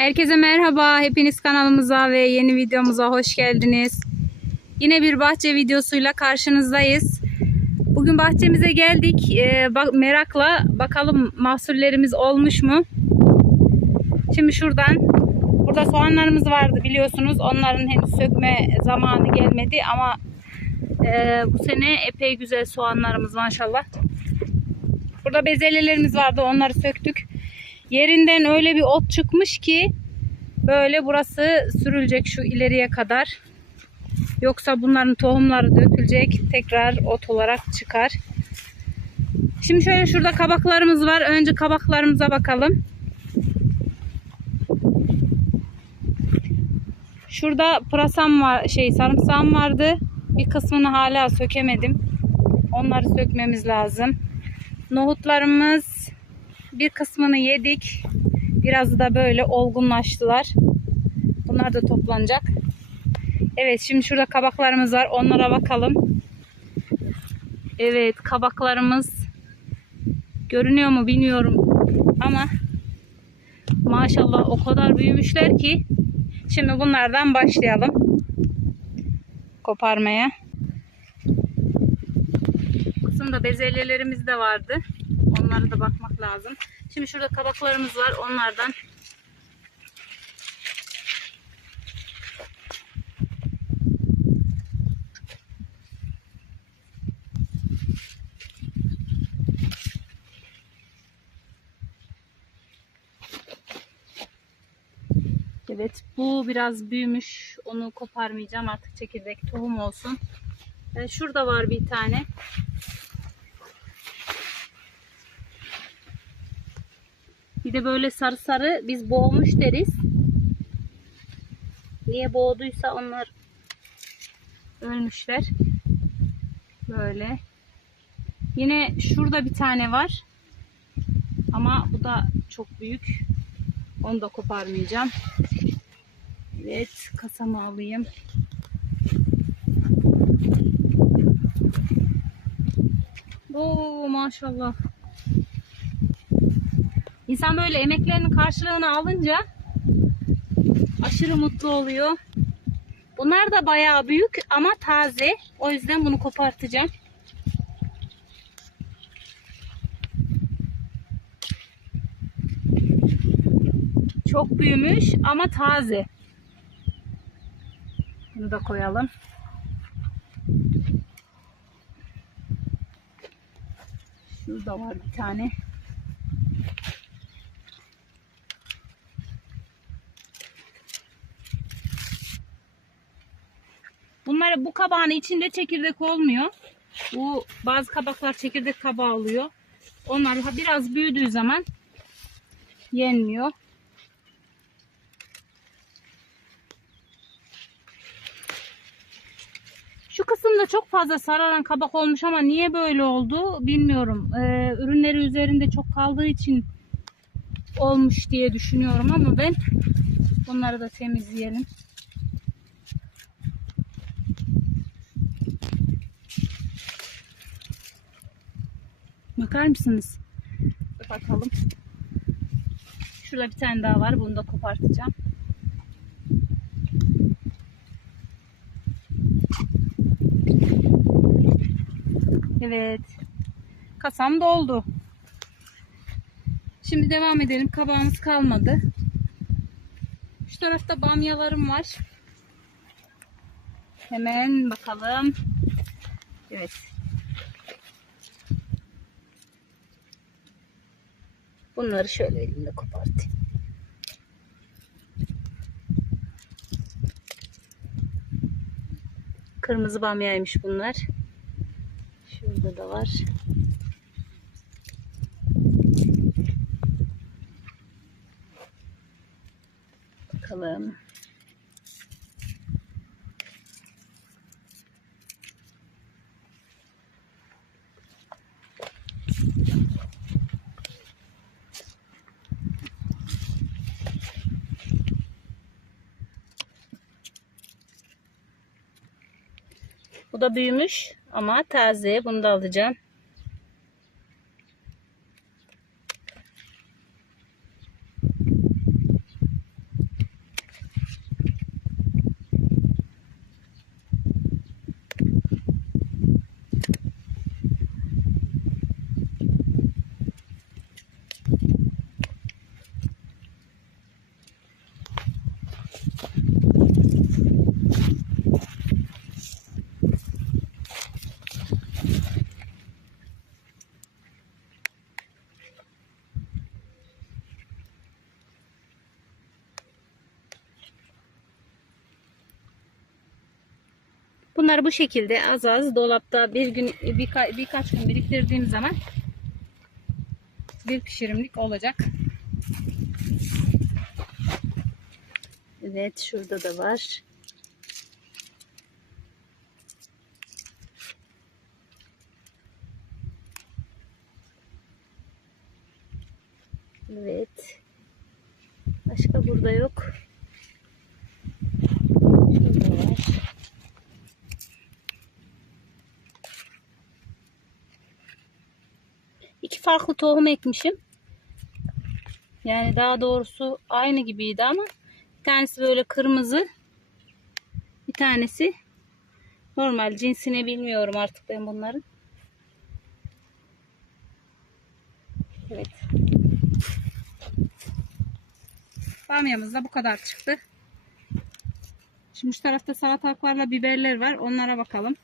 Herkese merhaba. Hepiniz kanalımıza ve yeni videomuza hoş geldiniz. Yine bir bahçe videosuyla karşınızdayız. Bugün bahçemize geldik. Ee, bak, merakla bakalım mahsullerimiz olmuş mu? Şimdi şuradan burada soğanlarımız vardı biliyorsunuz. Onların henüz sökme zamanı gelmedi ama e, bu sene epey güzel soğanlarımız maşallah. Burada bezelyelerimiz vardı. Onları söktük. Yerinden öyle bir ot çıkmış ki böyle burası sürülecek şu ileriye kadar. Yoksa bunların tohumları dökülecek. Tekrar ot olarak çıkar. Şimdi şöyle şurada kabaklarımız var. Önce kabaklarımıza bakalım. Şurada pırasam var, şey sarımsağım vardı. Bir kısmını hala sökemedim. Onları sökmemiz lazım. Nohutlarımız bir kısmını yedik. Biraz da böyle olgunlaştılar. Bunlar da toplanacak. Evet şimdi şurada kabaklarımız var. Onlara bakalım. Evet kabaklarımız görünüyor mu bilmiyorum. Ama maşallah o kadar büyümüşler ki şimdi bunlardan başlayalım. Koparmaya. Kısımda bezelyelerimiz de vardı. Onlara da bakmak lazım. Şimdi şurada kabaklarımız var. Onlardan Evet bu biraz büyümüş. Onu koparmayacağım. Artık çekirdek tohum olsun. Ee, şurada var bir tane. Bir de böyle sarı sarı biz boğmuş deriz. Niye boğduysa onlar ölmüşler. Böyle. Yine şurada bir tane var. Ama bu da çok büyük. Onu da koparmayacağım. Evet, kasamı alayım. Oo maşallah. İnsan böyle emeklerinin karşılığını alınca aşırı mutlu oluyor. Bunlar da bayağı büyük ama taze. O yüzden bunu kopartacağım. Çok büyümüş ama taze. Bunu da koyalım. Şurada var bir tane. Bunlar bu kabağın içinde çekirdek olmuyor. Bu bazı kabaklar çekirdek kabağı oluyor. Onlar biraz büyüdüğü zaman yenmiyor. Şu kısımda çok fazla sararan kabak olmuş ama niye böyle oldu bilmiyorum. Ee, ürünleri üzerinde çok kaldığı için olmuş diye düşünüyorum ama ben bunları da temizleyelim. Bakar mısınız? Bakalım. Şurada bir tane daha var. Bunu da kopartacağım. Evet. Kasam doldu. Şimdi devam edelim. Kabağımız kalmadı. Şu tarafta bamyalarım var. Hemen bakalım. Evet. Bunları şöyle elimle kopartayım. Kırmızı bamyaymış bunlar. Şurada da var. Bakalım. Bu da büyümüş ama taze. Bunu da alacağım. Bunları bu şekilde az az dolapta bir gün birka, birkaç gün biriktirdiğim zaman bir pişirimlik olacak. Evet şurada da var. Evet. Başka burada yok. farklı tohum ekmişim. Yani daha doğrusu aynı gibiydi ama bir tanesi böyle kırmızı bir tanesi normal cinsini bilmiyorum artık ben bunların. Evet. Bamyamız da bu kadar çıktı. Şimdi şu tarafta salatalıklarla biberler var. Onlara bakalım.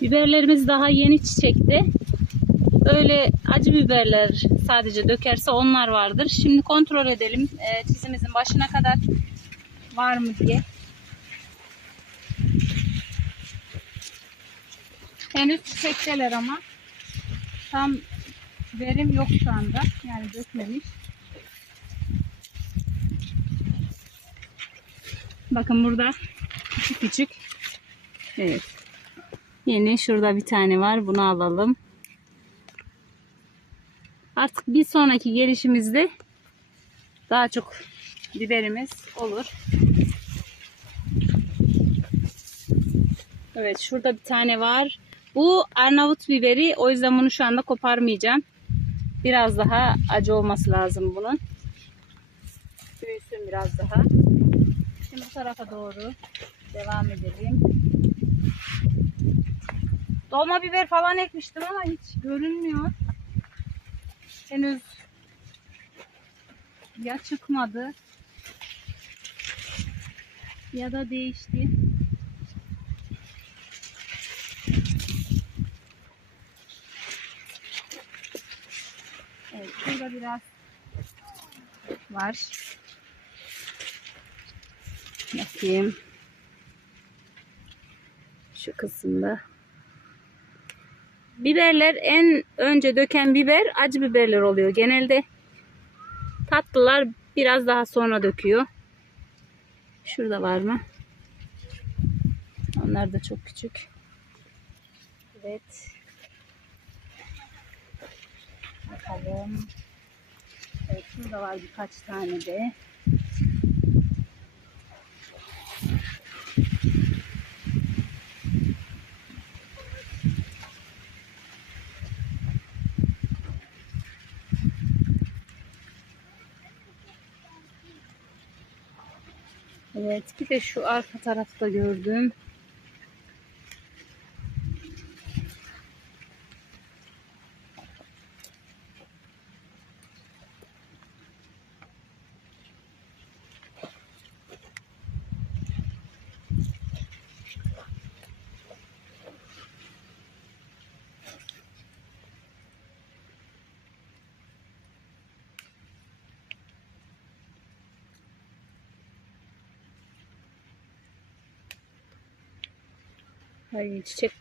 Biberlerimiz daha yeni çiçekte. Böyle acı biberler sadece dökerse onlar vardır. Şimdi kontrol edelim e, çizimizin başına kadar var mı diye. Henüz çiçekteler ama tam verim yok şu anda. Yani dökmemiş. Bakın burada küçük küçük. Evet. Yeni şurada bir tane var. Bunu alalım. Artık bir sonraki gelişimizde daha çok biberimiz olur. Evet şurada bir tane var. Bu Arnavut biberi. O yüzden bunu şu anda koparmayacağım. Biraz daha acı olması lazım bunun. Büyüsün biraz daha. Şimdi bu tarafa doğru devam edelim. Dolma biber falan ekmiştim ama hiç görünmüyor. Henüz ya çıkmadı ya da değişti. Evet, burada biraz var. Bakayım. Şu kısımda Biberler en önce döken biber acı biberler oluyor genelde. Tatlılar biraz daha sonra döküyor. Şurada var mı? Onlar da çok küçük. Evet. Bakalım. Evet şurada var birkaç tane de. Evet bir de şu arka tarafta gördüm. Ay çiçek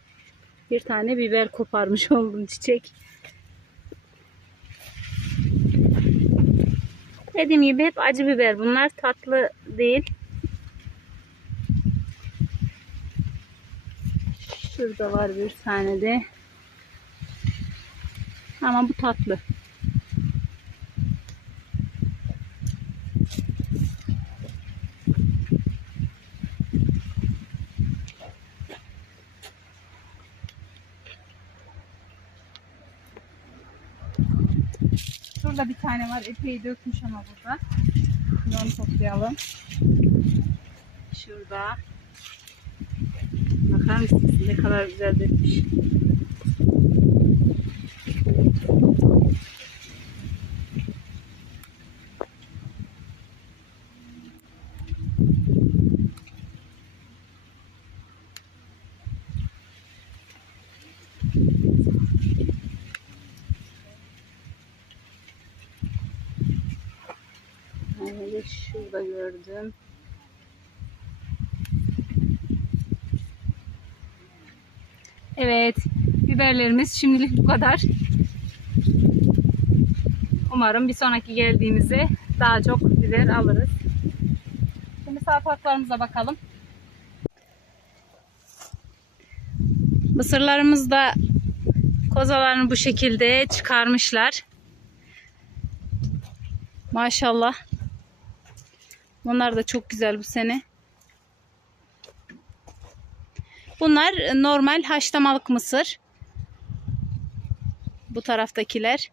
bir tane biber koparmış oldum çiçek. Dediğim gibi hep acı biber bunlar tatlı değil. Şurada var bir tane de. Ama bu tatlı. Şurada bir tane var. Epey dökmüş ama burada. Şimdi onu toplayalım. Şurada. Bakar mısınız ne kadar güzel dökmüş. gördüm. Evet, biberlerimiz şimdilik bu kadar. Umarım bir sonraki geldiğimizde daha çok biber alırız. Şimdi salatalıklarımıza bakalım. Mısırlarımız da kozalarını bu şekilde çıkarmışlar. Maşallah. Bunlar da çok güzel bu sene. Bunlar normal haşlamalık mısır. Bu taraftakiler.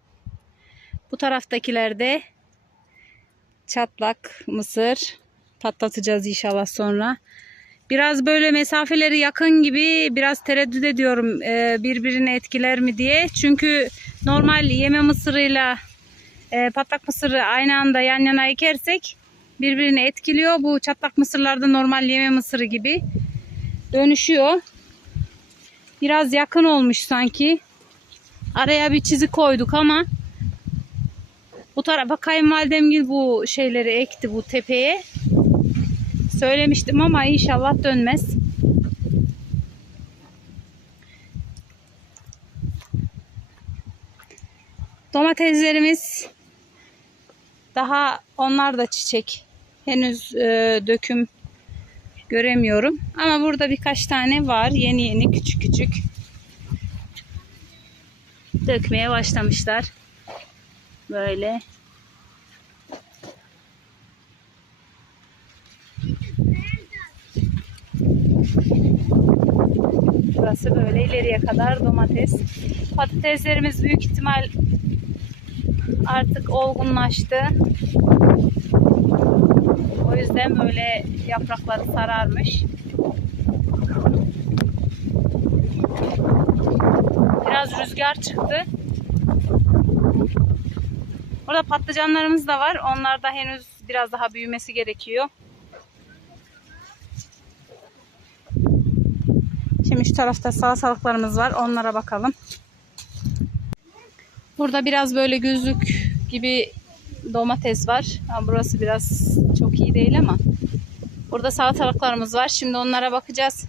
Bu taraftakiler de çatlak mısır. Patlatacağız inşallah sonra. Biraz böyle mesafeleri yakın gibi biraz tereddüt ediyorum e, birbirini etkiler mi diye. Çünkü normal yeme mısırıyla e, patlak mısırı aynı anda yan yana ekersek birbirini etkiliyor. Bu çatlak mısırlarda normal yeme mısırı gibi dönüşüyor. Biraz yakın olmuş sanki. Araya bir çizik koyduk ama bu tarafa kayınvalidemgil bu şeyleri ekti bu tepeye. Söylemiştim ama inşallah dönmez. Domateslerimiz daha onlar da çiçek. Henüz e, döküm göremiyorum. Ama burada birkaç tane var. Yeni yeni küçük küçük. Dökmeye başlamışlar. Böyle. Burası böyle ileriye kadar domates. Patateslerimiz büyük ihtimal artık olgunlaştı. O yüzden böyle yaprakları sararmış. Biraz rüzgar çıktı. Burada patlıcanlarımız da var. Onlar da henüz biraz daha büyümesi gerekiyor. Şimdi şu tarafta salatalıklarımız var. Onlara bakalım. Burada biraz böyle gözlük gibi domates var. Burası biraz çok iyi değil ama. Burada salatalıklarımız var. Şimdi onlara bakacağız.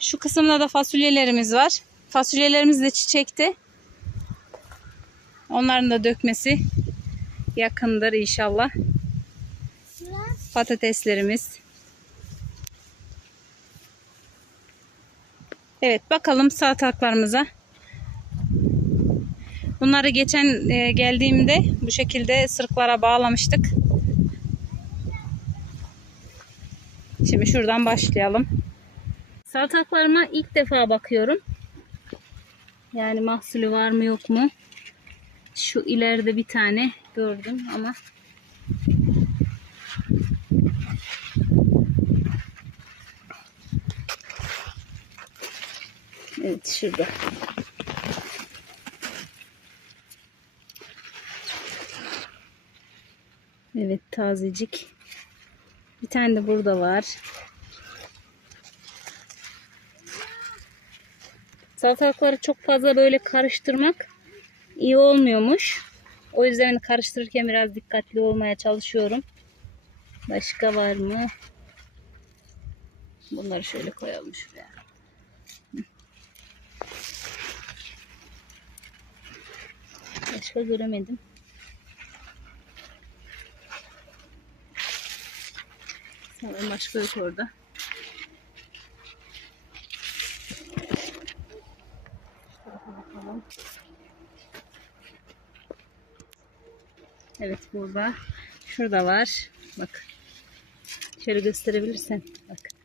Şu kısımda da fasulyelerimiz var. Fasulyelerimiz de çiçekti. Onların da dökmesi yakındır inşallah. Patateslerimiz. Evet bakalım salatalıklarımıza. Bunları geçen e, geldiğimde bu şekilde sırıklara bağlamıştık. Şimdi şuradan başlayalım. Salatalıklarıma ilk defa bakıyorum. Yani mahsulü var mı yok mu? Şu ileride bir tane gördüm ama Evet şurada. Evet tazecik. Bir tane de burada var. Salatalıkları çok fazla böyle karıştırmak iyi olmuyormuş. O yüzden karıştırırken biraz dikkatli olmaya çalışıyorum. Başka var mı? Bunları şöyle koyalım şuraya. Başka göremedim. Sanırım başka yok orada. Evet burada. Şurada var. Bak. Şöyle gösterebilirsen. Bak.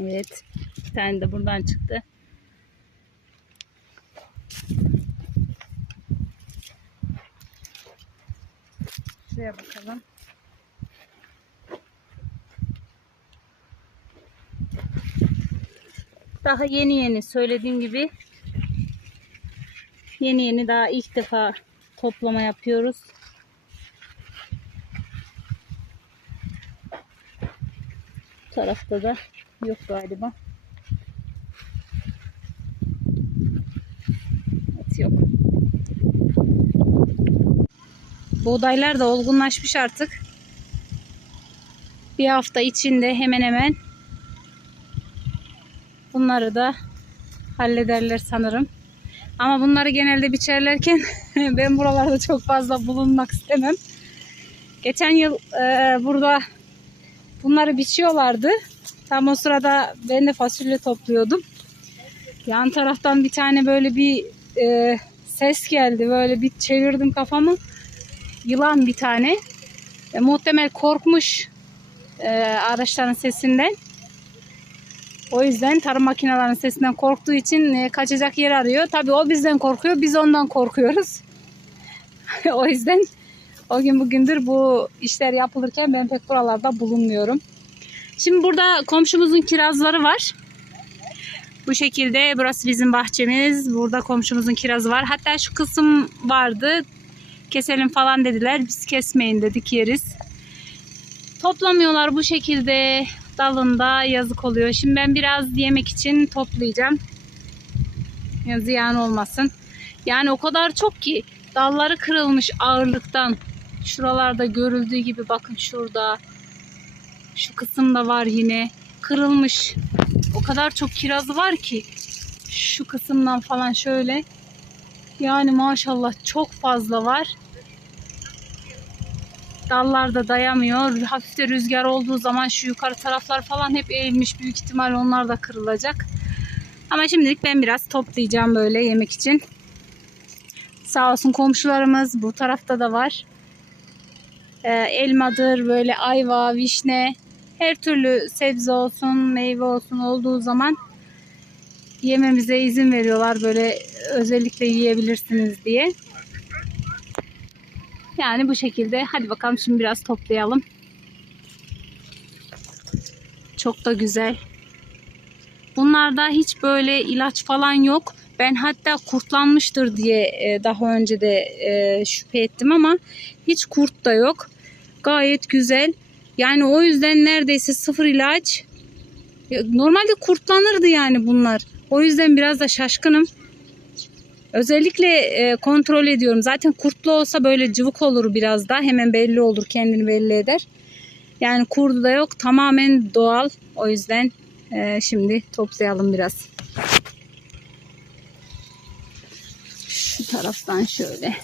Evet. Bir tane de buradan çıktı. Şuraya bakalım. Daha yeni yeni söylediğim gibi yeni yeni daha ilk defa toplama yapıyoruz. Bu tarafta da yok galiba. Evet yok. Buğdaylar da olgunlaşmış artık. Bir hafta içinde hemen hemen bunları da hallederler sanırım. Ama bunları genelde biçerlerken ben buralarda çok fazla bulunmak istemem. Geçen yıl e, burada bunları biçiyorlardı. Tam o sırada ben de fasulye topluyordum. Yan taraftan bir tane böyle bir e, ses geldi. Böyle bir çevirdim kafamı. Yılan bir tane. E, muhtemel korkmuş e, araçların sesinden. O yüzden tarım makinelerinin sesinden korktuğu için e, kaçacak yer arıyor. Tabii o bizden korkuyor, biz ondan korkuyoruz. o yüzden o gün bugündür bu işler yapılırken ben pek buralarda bulunmuyorum. Şimdi burada komşumuzun kirazları var. Bu şekilde burası bizim bahçemiz. Burada komşumuzun kirazı var. Hatta şu kısım vardı. Keselim falan dediler. Biz kesmeyin dedik yeriz. Toplamıyorlar bu şekilde dalında yazık oluyor. Şimdi ben biraz yemek için toplayacağım. Ya ziyan olmasın. Yani o kadar çok ki dalları kırılmış ağırlıktan. Şuralarda görüldüğü gibi bakın şurada. Şu kısımda var yine. Kırılmış. O kadar çok kirazı var ki. Şu kısımdan falan şöyle. Yani maşallah çok fazla var. Dallar da dayamıyor. Hafif de rüzgar olduğu zaman şu yukarı taraflar falan hep eğilmiş. Büyük ihtimal onlar da kırılacak. Ama şimdilik ben biraz toplayacağım böyle yemek için. Sağ olsun komşularımız bu tarafta da var. Ee, elmadır, böyle ayva, vişne, her türlü sebze olsun, meyve olsun olduğu zaman yememize izin veriyorlar. Böyle özellikle yiyebilirsiniz diye. Yani bu şekilde. Hadi bakalım şimdi biraz toplayalım. Çok da güzel. Bunlarda hiç böyle ilaç falan yok. Ben hatta kurtlanmıştır diye e, daha önce de e, şüphe ettim ama hiç kurt da yok. Gayet güzel. Yani o yüzden neredeyse sıfır ilaç. Normalde kurtlanırdı yani bunlar. O yüzden biraz da şaşkınım. Özellikle e, kontrol ediyorum. Zaten kurtlu olsa böyle cıvık olur biraz da. Hemen belli olur. Kendini belli eder. Yani kurdu da yok. Tamamen doğal. O yüzden e, şimdi toplayalım biraz. Şu taraftan şöyle.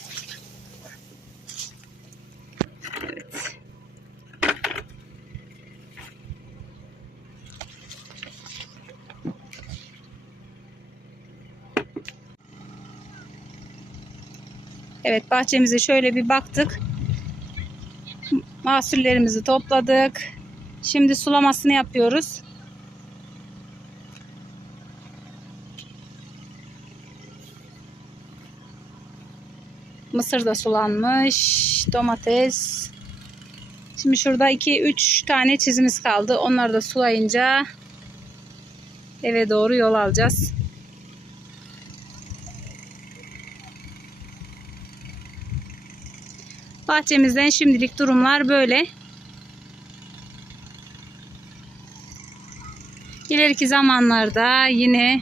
Evet. Evet bahçemize şöyle bir baktık. Mahsullerimizi topladık. Şimdi sulamasını yapıyoruz. Mısır da sulanmış. Domates. Şimdi şurada 2-3 tane çizimiz kaldı. Onları da sulayınca eve doğru yol alacağız. Bahçemizden şimdilik durumlar böyle. İleriki zamanlarda yine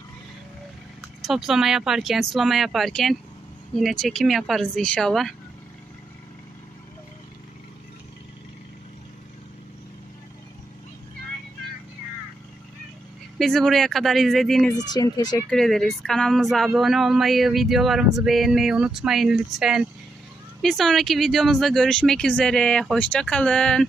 toplama yaparken, sulama yaparken yine çekim yaparız inşallah. Bizi buraya kadar izlediğiniz için teşekkür ederiz. Kanalımıza abone olmayı, videolarımızı beğenmeyi unutmayın lütfen. Bir sonraki videomuzda görüşmek üzere. Hoşça kalın.